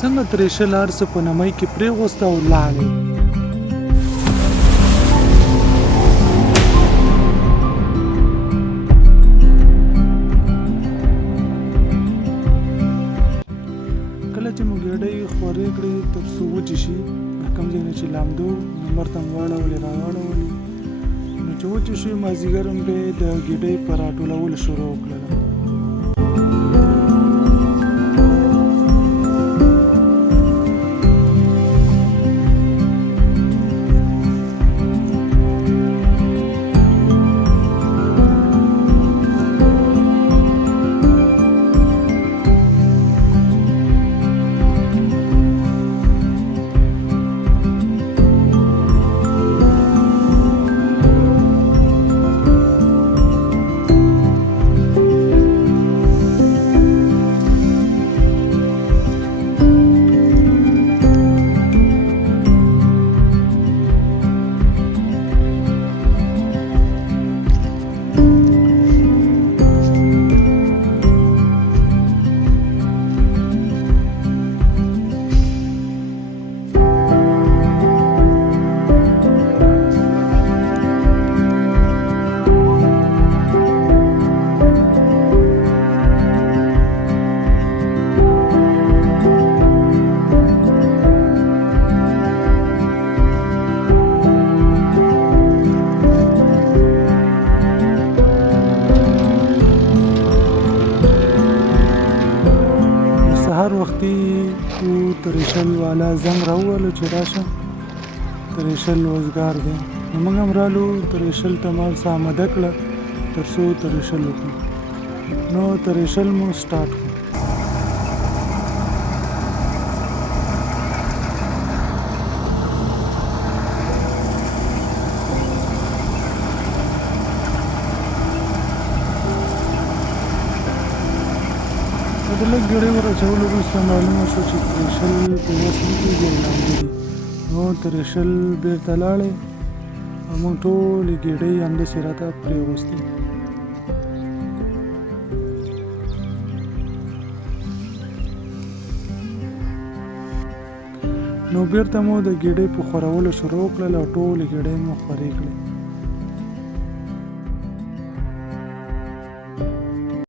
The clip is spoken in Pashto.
څنګه ترېشل هر څه په نمۍ کې پرېغوسته او لاړې. کله چې مو ګېډۍ خورې کړې تر څو وچې شي، کوم ځای نه چې لامدو نمبر ته مو واړولې راواړولې، نو چې وچې شوې مازدیګر هم بیا د ګېډۍ په راټولولو شروع وکړله. سهار وختي ترېشل والا زنګ راووهلو چې راشه ترېشل وزګار دی. نو موږ هم رالو ترېشل ته مال څه آماده کړه تر څو ترېشل وکړو. نو ترېشل مو سټارټ کړو. د لږ ګېډۍ ور اچولو وروسته معلومه شوه چې ترېشل په وس نه کېږي او لامده دي. نو ترېشل بېرته لاړې او موږ ټولې ګېډۍ همداسې راته پرېغوستې. نو بېرته مو د ګېډۍ په خورولو شروع کړل او ټولې ګېډۍ مو خورې کړې.